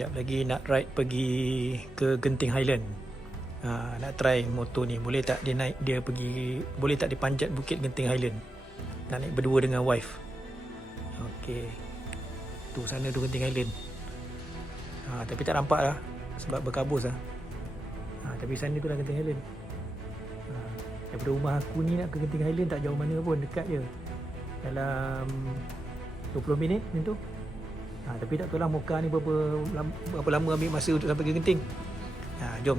Sekejap lagi nak ride pergi ke Genting Highland. Nak try motor ni. Boleh tak dia naik, dia pergi, boleh tak dia panjat bukit Genting Highland. Nak naik berdua dengan wife. Okey. Tu sana tu Genting Highland. Tapi tak nampak lah sebab berkabus lah. Tapi sana tu lah Genting Highland. Daripada rumah aku ni nak ke Genting Highland tak jauh mana pun, dekat je. Dalam 20 minit macam tu. Tapi tak tahu lah Mocha ni berapa lama ambil masa untuk sampai ke Genting. Jom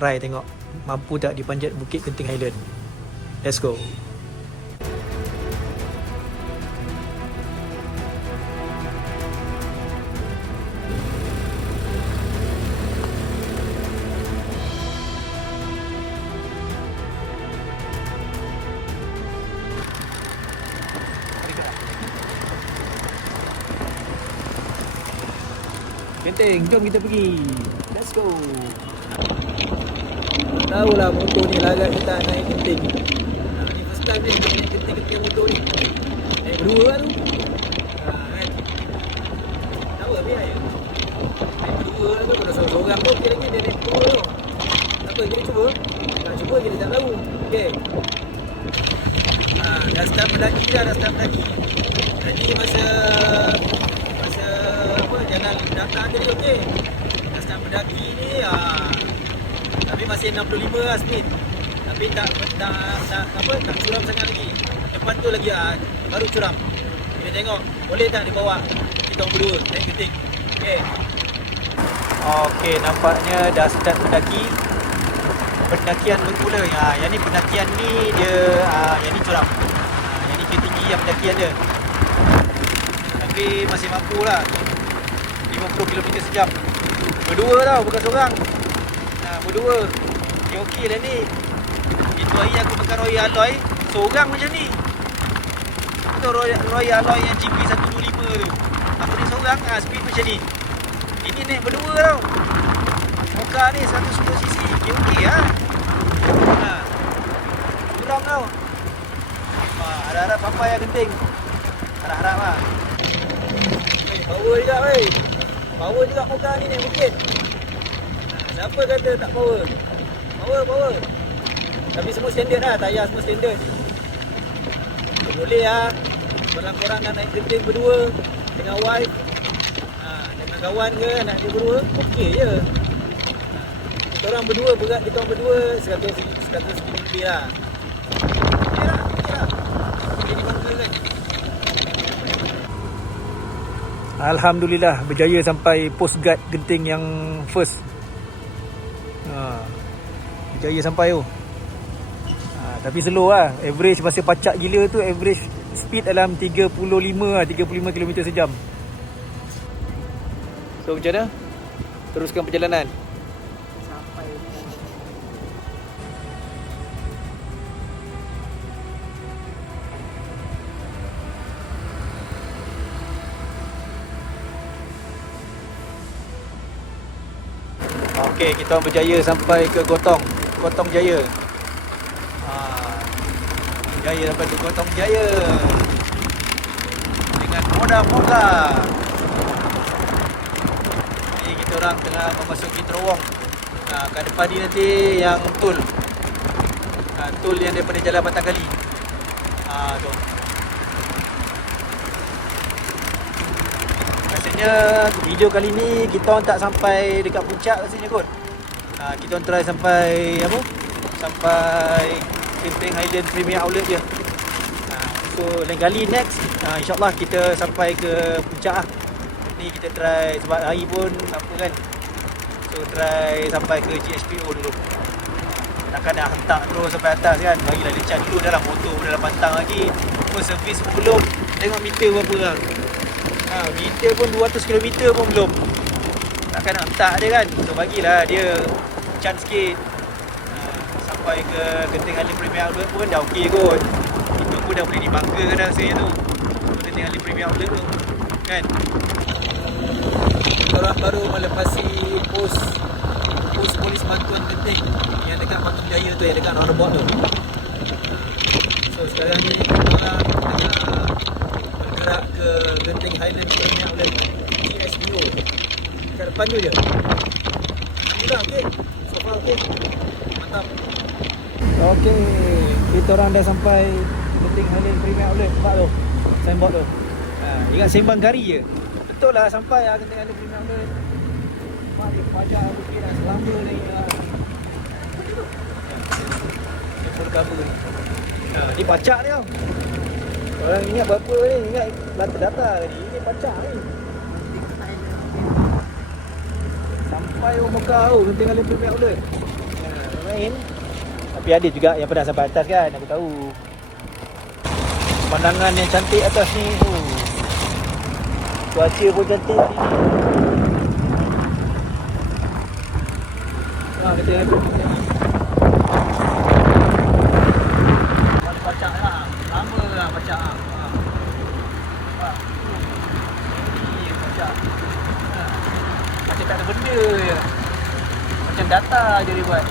try tengok mampu tak dipanjat bukit Genting Highland. Let's go. Genting, jom kita pergi. Let's go. Tahulah motor ni larat kita naik Genting. Ni first time ni naik Genting motor ni. Naik berdua lah tu. Kan. Tahu lah biar je. Naik berdua lah tu. Kalau seorang pun okey lagi dia naik berdua tu. Apa kita cuba? Tak cuba kita tak tahu. Okay. Dah start mendaki dah, Jadi masa jalan datang tadi okey. Dah start mendaki ni tapi masih 65 lah speed. Tapi tak curam sangat lagi. Depan tu lagi baru curam. Kita tengok boleh tak dia bawa kita berdua naik Genting. Okey. Okey, nampaknya dah start mendaki. Pendakian bermula. Yang ni pendakian ni dia yang ni curam. Yang ni tinggi yang pendakian dia. Tapi masih mampu lah. 50 km sejam. Berdua tau, bukan seorang. Berdua. Dia okey lah ni. Itu hari aku pakai Royal Alloy, seorang macam ni. Itu Royal Alloy yang GP125 tu. Aku ni seorang, speed macam ni. Ini naik berdua tau. Mocha ni 110cc. Dia okey lah. Curam tau. Harap-harap sampai lah Genting. Harap-harap lah. Power juga weh. Power juga Mocha ni naik bukit. Siapa kata tak power? Power. Tapi semua standard lah, tayar semua standard. Boleh lah. Korang-korang nak naik Genting berdua dengan wife, dengan kawan ke nak dia berdua, okey je. Kita orang berdua, berat kita orang berdua 100 lebih lah. Okey lah. Jadi bangga kan. Alhamdulillah berjaya sampai post guard Genting yang first. Berjaya sampai tu. Tapi slow lah. Average masa pacak gila tu, average speed dalam 35 km sejam. So macam mana? Teruskan perjalanan. Sampai okey, kita berjaya sampai ke Gotong Jaya. Jaya sampai ke Gotong Jaya dengan moda. Ni kita orang tengah memasuki terowong. Kat depan ni nanti yang tol. Tol yang daripada Jalan Batang Kali. Tu. Rasanya video kali ni kita orang tak sampai dekat puncak rasanya kot. Kita orang try sampai sampai Genting Highland Premier Outlet je. So lain kali next InsyaAllah kita sampai ke puncak lah. Ni kita try sebab hari pun apa kan. So try sampai ke GSPO dulu. Takkan nak hentak terus sampai atas kan. Bagilah dia cat dulu dalam motor dalam pantang lagi. Pun servis pun belum. Tengok meter berapa lah. Meter pun 200 km pun belum. Takkan nak hentak dia kan. So bagilah dia chance sikit. Sampai ke Genting Highland Premier Outlet pun dah okey kot. Itu pun dah boleh dibanggakan rasanya tu. Genting Highland Premier Outlet tu kan. Orang baru melepasi pos polis bantuan Genting yang dekat Patung Jaya tu, yang dekat roundabout tu. So sekarang ni orang tengah bergerak ke Genting Highland Premier Outlet GSPO. Kat depan tu je. Dah okey. So far okey. Mantap. Okey, kita orang dah sampai Genting Highland Premier Outlet. Nampak tu? Signboard tu. Ingat Sembang Kari je. Betul lah sampai Genting Highland Premier Outlet. Nampak dia pajak okey dah selama ni. Full cover ni. Ni pacak ni tau. Orang ingat berapa ni? Ingat data ni. Ini pacak ni. Sampai Mekah tu Genting Highland Premier Outlet. Main. Tapi ada juga yang pernah sampai atas kan, aku tahu. Pemandangan yang cantik atas ni. Cuaca pun cantik hari ni. Genting Highland. Pacak lah. Lama lah pacak. Ni pacak. Macam tak ada benda je. Macam data je dia buat.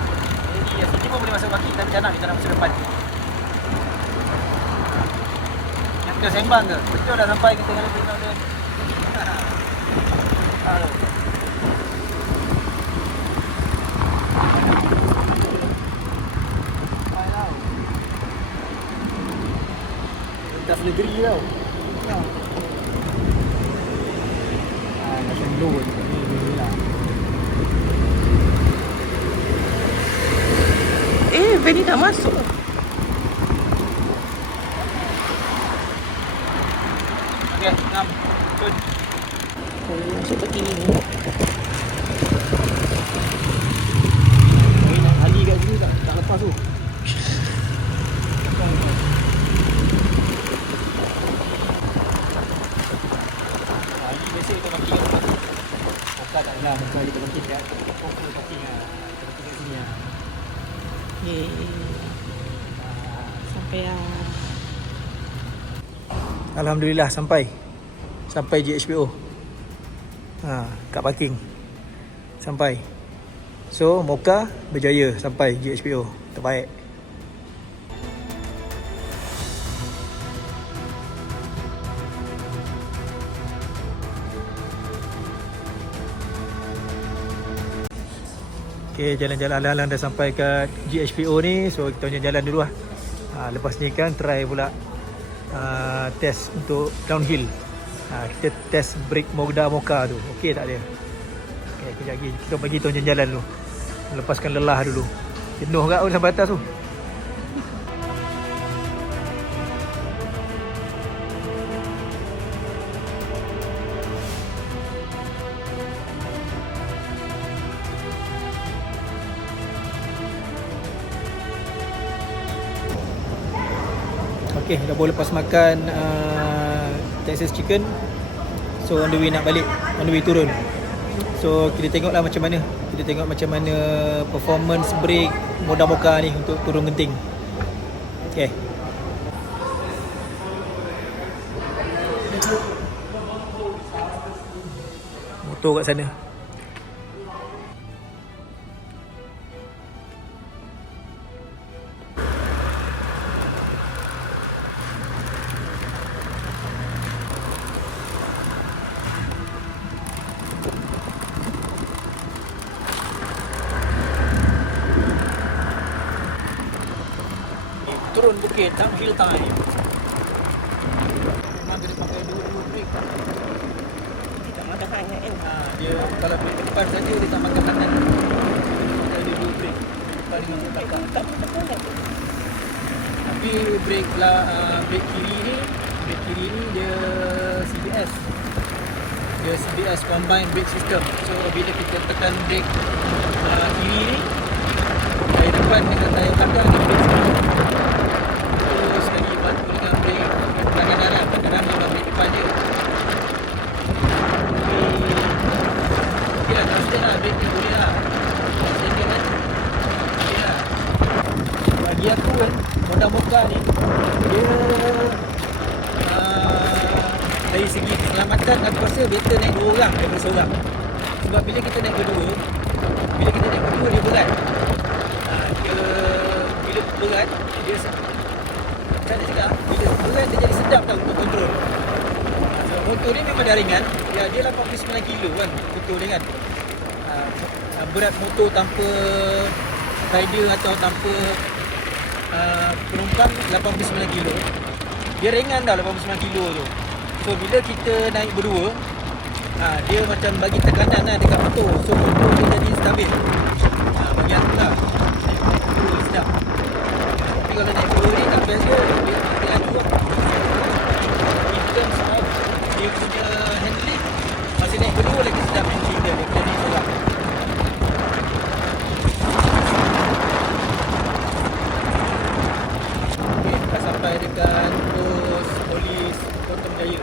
Jadi sini pun boleh masuk kaki, tapi macam mana kita nak masuk depan. Yang kita sembang ke? Betul dah sampai kita kalau tengok tu. Halo. Lintas negeri tau. Macam low ni. Benny dah masuk. Okey, ngam. Cun. Masuk peti ni. Nak Ali kat sini tak lepas tu. Ali biasa kita maki kat tempat. Bukan tak nak, bukan kita maki kat pokok parking lah. Kita maki kat sini lah. Sampai lah. Alhamdulillah sampai GHPO. Kat parking. Sampai. So Mocha berjaya sampai GHPO. Terbaik. Okay, jalan-jalan alang-alang dah sampai kat GHPO ni. So kita jalan dulu lah. Lepas ni kan try pula test untuk downhill. Kita test brake Mocha tu. Okey tak dia? Okay, kejap lagi kita bagi tuan jalan dulu. Lepaskan lelah dulu. Jenuh kat pun sampai atas tu. Okay, dah boleh lepas makan Texas chicken. So on the way nak balik, on the way turun. So kita tengoklah macam mana. Kita tengok macam mana performance brake Mocha ni untuk turun Genting. Okay. Motor kat sana. Turun bukit, downhill time. Memang kena pakai dua brake. Tak makan sangat kan? Dia kalau brake depan saja dia tak makan kanan. Dia pakai dua brake. Depan dengan belakang. Tak makan. Tapi brake kiri ni dia CBS. Dia CBS combined brake system. So bila kita tekan brake kiri ni, dari depan dengan tayar belakang dia brake system. Sekali bantu dengan brake kanan-kanan memang brake depan je. Okey lah, trusted lah, brake ni boleh lah. Second kan okey lah. Bagi aku kan Mocha ni dia dari segi keselamatan aku rasa better naik dua orang daripada seorang. Sebab bila kita naik berdua dia berat. Bila berat dia macam mana cakap, bila berat dia jadi sedap tau untuk kontrol. So motor ni memang dah ringan. Dia 89 kilo kan motor ni kan. Berat motor tanpa rider atau tanpa penumpang 89 kilo. Dia ringan dah 89 kilo tu. So bila kita naik berdua, dia macam bagi tekanan lah dekat motor. So motor dia jadi stabil. Bagi aku lah naik berdua sedap. Tapi kalau naik berdua ni tak best dia. Dia tak laju lah. In terms of dia punya handling, masih naik berdua lagi sedap handling dia. Dia kena naik seorang. Okay, dah sampai dekat pos polis Kota Jaya.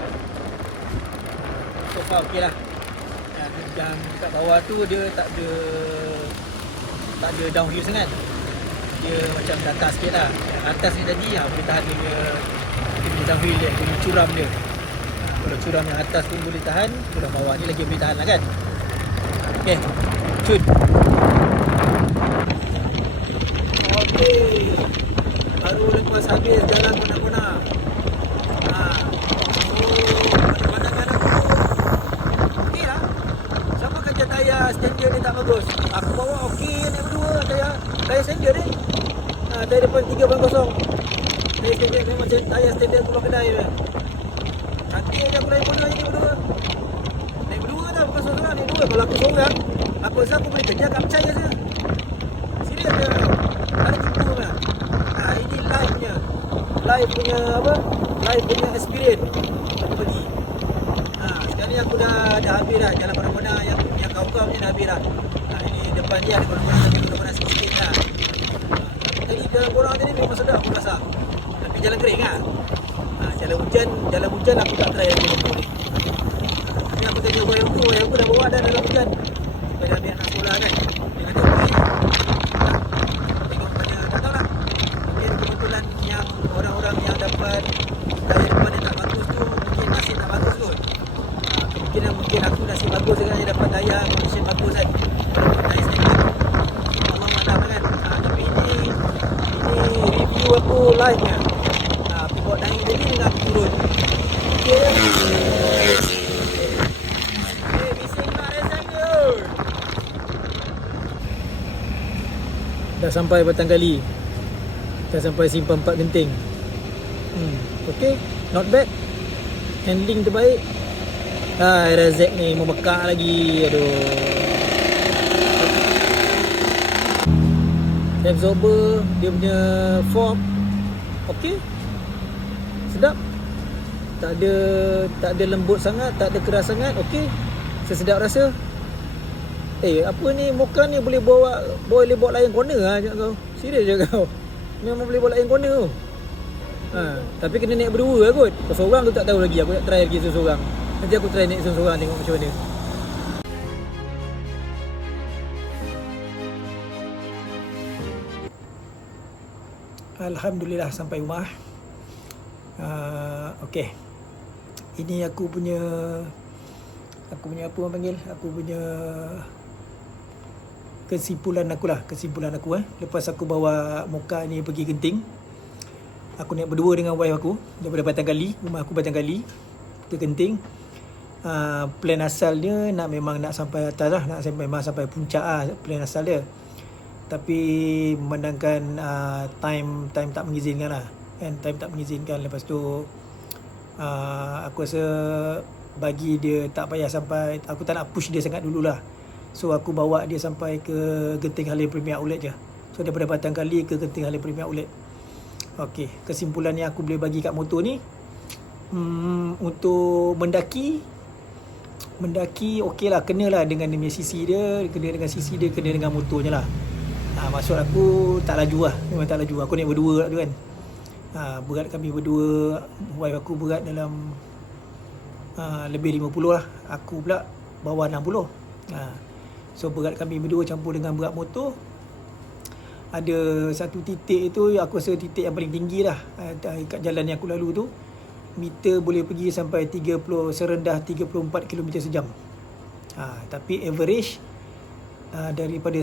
So far okey lah. Yang kat bawah tu dia tak ada downhill sangat. Dia macam datar sikit lah. Yang atas ni tadi boleh tahan dia punya downhill dia, punya curam dia. Kalau curam yang atas pun boleh tahan, curam bawah ni lagi boleh tahan lah kan. Okay, cun. Okay, baru lepas habis jalan kona-kona. Pandangan aku okey lah. Sama kerja tayar standard ni tak bagus. Aku bawa okey naik berdua tayar standard ni. Tayar depan 3.0. Tayar standard ni macam tayar standard pulau kedai je. Nanti je aku naik berdua je berdua. Naik berdua dah bukan seorang naik dua. Kalau aku seorang, aku rasa aku boleh kerja kat percaya je. Serius je. Ada tipu lah. Ini live punya apa? Live punya experience aku pergi. Sekarang ni aku dah habis dah jalan kona-kona yang kau-kau punya dah habis dah. Ini depan dia ada kona-kona sikit-sikit lah. Tadi jalan korang tadi memang sedap aku rasa. Tapi jalan kering lah. Jalan hujan aku tak try lagi motor ni. Tapi aku tanya orang aku dah bawa dah dalam hujan. Pada ambil anak sekolah kan. Dia kata okey. Tengok pada tak tahu lah. Mungkin kebetulan yang orang-orang yang dapat daya depan yang tak bagus tu mungkin nasib tak bagus kot. Mungkin aku nasib bagus dengan yang dapat daya condition bagus kan. Daya standard. Allah maklum kan. Tapi ini review aku live nya. Aku bawa naik tadi dengan aku turun. Okay. Bising nak resang tu. Dah sampai Batang Kali. Dah sampai Simpang 4 Genting. Okay, not bad. Handling terbaik. Razak ni mau bekak lagi. Aduh. Absorber dia punya fork. Okay. Sedap. Tak ada lembut sangat, tak ada keras sangat. Okey. Sesedap rasa. Apa ni Mocha ni boleh bawa layan corner ajak kau. Serius je kau. Memang boleh bawa layan corner tu. Tapi kena naik berdua lah kot. Kau seorang tu tak tahu lagi. Aku nak try lagi seorang. Nanti aku try naik seorang tengok macam mana. Alhamdulillah sampai rumah. Okey. Ini aku punya apa orang panggil? Aku punya kesimpulan aku lah. Lepas aku bawa Mocha ni pergi Genting. Aku naik berdua dengan wife aku daripada Batang Kali, rumah aku Batang Kali ke Genting. Plan asalnya memang nak sampai atas lah, memang sampai puncak lah plan asal dia. Tapi memandangkan time tak mengizinkan lah. Time tak mengizinkan. Lepas tu aku rasa bagi dia tak payah sampai, aku tak nak push dia sangat dululah. So aku bawa dia sampai ke Genting Halim Premier Outlet je. So daripada Batang Kali ke Genting Halim Premier Outlet. Okey, kesimpulan yang aku boleh bagi kat motor ni, untuk mendaki okey lah, kenalah dengan dia CC dia, kena dengan CC dia, kena dengan motornya lah. Maksud aku tak laju lah, memang tak laju. Aku naik berdua tu kan. Berat kami berdua, wife aku berat dalam lebih 50 lah. Aku pula bawah 60. So berat kami berdua campur dengan berat motor. Ada satu titik tu aku rasa titik yang paling tinggi lah kat jalan yang aku lalu tu. Meter boleh pergi sampai 30, serendah 34 km sejam. Tapi average daripada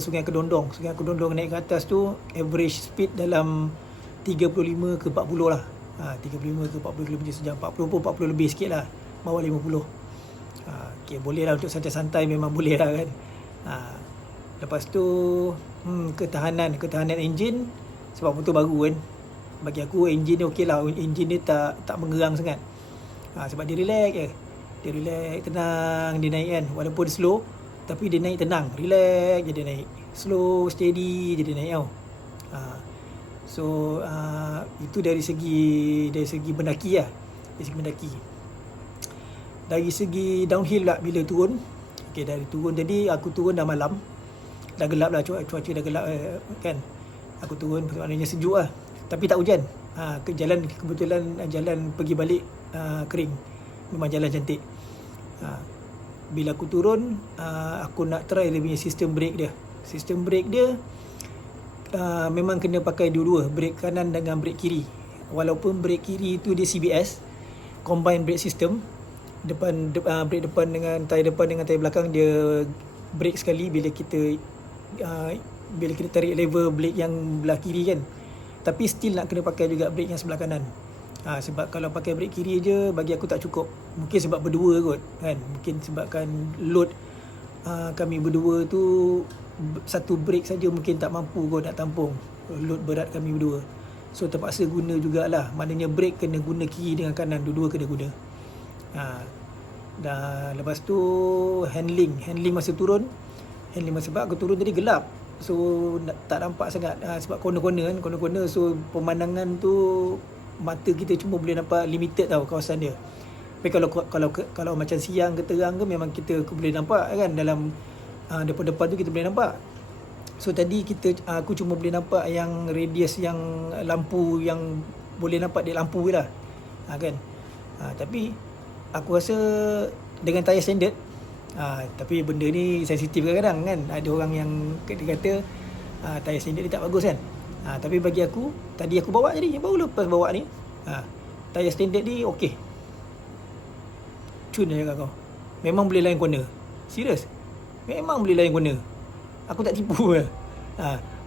Sungai Kedondong naik ke atas tu, average speed dalam 35 ke 40 lah. 35 ke 40 km sejam. 40 pun 40 lebih sikit lah. bawah 50. Okay, boleh lah untuk santai-santai, memang boleh lah kan. Lepas tu ketahanan enjin, sebab motor baru kan, bagi aku enjin dia okey lah. Enjin dia tak mengerang sangat. Sebab dia relax je. Dia relax, tenang dia naik kan. Walaupun dia slow, tapi dia naik tenang, relax je dia naik. Slow, steady je dia naik tau. So itu dari segi mendaki lah. Dari segi mendaki. Dari segi downhill lah, bila turun. Okay, dari turun tadi aku turun dah malam. Dah gelap lah, cuaca dah gelap kan. Aku turun maknanya sejuk lah. Tapi tak hujan. Kebetulan jalan pergi balik kering. Memang jalan cantik. Bila aku turun, aku nak try dia punya sistem brake dia. Sistem brake dia memang kena pakai dua-dua, brake kanan dengan brake kiri. Walaupun brake kiri tu dia CBS, combine brake system. Brake depan dengan tayar depan dengan tayar belakang dia brake sekali bila kita tarik lever brake yang belah kiri kan. Tapi still nak kena pakai juga brake yang sebelah kanan. Sebab kalau pakai brake kiri je bagi aku tak cukup. Mungkin sebab berdua kot kan. Mungkin sebabkan load kami berdua tu, satu brake saja mungkin tak mampu kot nak tampung load berat kami berdua. So terpaksa guna jugalah. Maknanya brake kena guna kiri dengan kanan, dua-dua kena guna. Dan lepas tu handling masa turun. Sebab aku turun tadi gelap, so tak nampak sangat. Sebab corner-corner kan, so pemandangan tu mata kita cuma boleh nampak limited tau kawasan dia. Tapi kalau macam siang ke terang ke, memang kita boleh nampak kan, dalam depan-depan tu kita boleh nampak. So tadi aku cuma boleh nampak yang radius yang lampu, yang boleh nampak dia lampu je lah kan. Tapi aku rasa dengan tayar standard, tapi benda ni sensitif kadang-kadang kan. Ada orang yang kata tayar standard dia tak bagus kan. Tapi bagi aku, tadi aku bawa jadi, baru lepas bawa ni, tayar standard ni okey. Cun je kau. Memang boleh layan corner. Serius. Memang boleh layan corner. Aku tak tipu lah.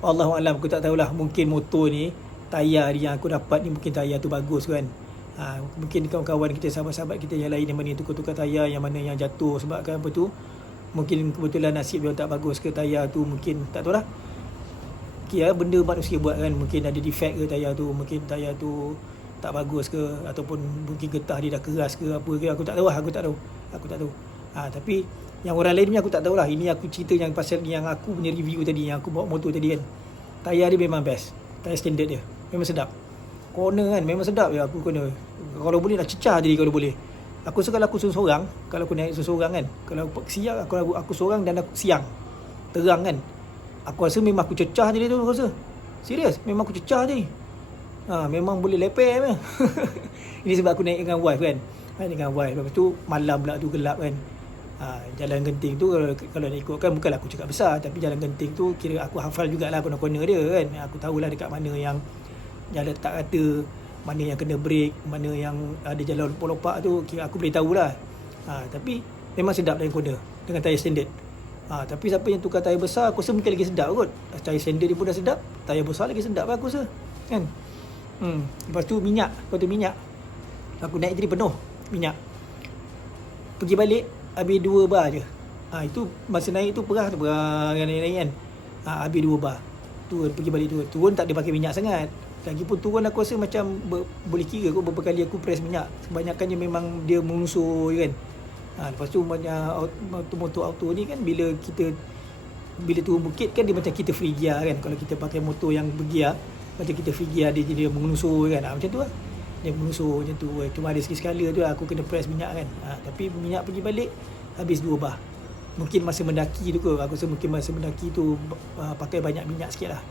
Wallahualam, aku tak tahulah. Mungkin motor ni, tayar yang aku dapat ni, mungkin tayar tu bagus kan. Mungkin kawan-kawan kita, sahabat-sahabat kita yang lain, yang mana tukar-tukar tayar, yang mana yang jatuh sebabkan apa tu, mungkin kebetulan nasib dia tak bagus ke tayar tu, mungkin tak tahulah. Benda manusia buat kan. Mungkin ada defect ke tayar tu, mungkin tayar tu tak bagus ke, ataupun mungkin getah dia dah keras ke apa ke, aku tak tahu. Tapi yang orang lain ni aku tak tahulah. Ini aku cerita yang pasal yang aku punya review tadi, yang aku bawa motor tadi kan. Tayar dia memang best. Tayar standard dia memang sedap. Corner kan memang sedap ya. Aku corner, kalau boleh nak cecah jadi kalau boleh. Aku rasa kalau aku seorang, kalau aku naik seorang kan, kalau siang aku seorang dan aku siang terang kan, aku rasa memang aku cecah je dia tu. Aku rasa serius, memang aku cecah je. Memang boleh leper je. Ini sebab aku naik dengan wife kan. Dengan wife. Lepas tu malam pula tu gelap kan. Jalan genting tu kalau nak ikutkan, bukanlah aku cakap besar, tapi jalan genting tu kira aku hafal jugalah corner-corner dia kan. Aku tahulah dekat mana yang jalan tak rata, mana yang kena break, mana yang ada jalan lopak tu, kira aku boleh tahulah. Tapi memang sedap dalam corner dengan tayar standard. Tapi siapa yang tukar tayar besar, aku rasa mungkin lagi sedap kot. Tayar standard dia pun dah sedap, tayar besar lagi sedap lah aku rasa kan. Lepas tu minyak. Aku naik jadi penuh minyak. Pergi balik habis 2 bar je. Itu masa naik tu perah naik kan. Habis 2 bar. Turun pergi balik turun tak ada pakai minyak sangat. Lagipun turun aku rasa macam boleh kira kot berapa kali aku press minyak. Kebanyakannya memang dia mengusur je kan. Lepas tu motor auto ni kan, bila turun bukit kan, dia macam kita free gear kan. Kalau kita pakai motor yang bergear, macam kita free gear, dia mengusur kan. Macam tu lah. Dia mengusur macam tu. Cuma ada sekali-sekala tu aku kena press minyak kan. Tapi minyak pergi balik habis 2 bar. Mungkin masa mendaki tu ke. Aku rasa mungkin masa mendaki tu pakai banyak minyak sikit lah.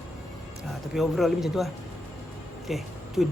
Tapi overall macam tu lah. Okay, tune.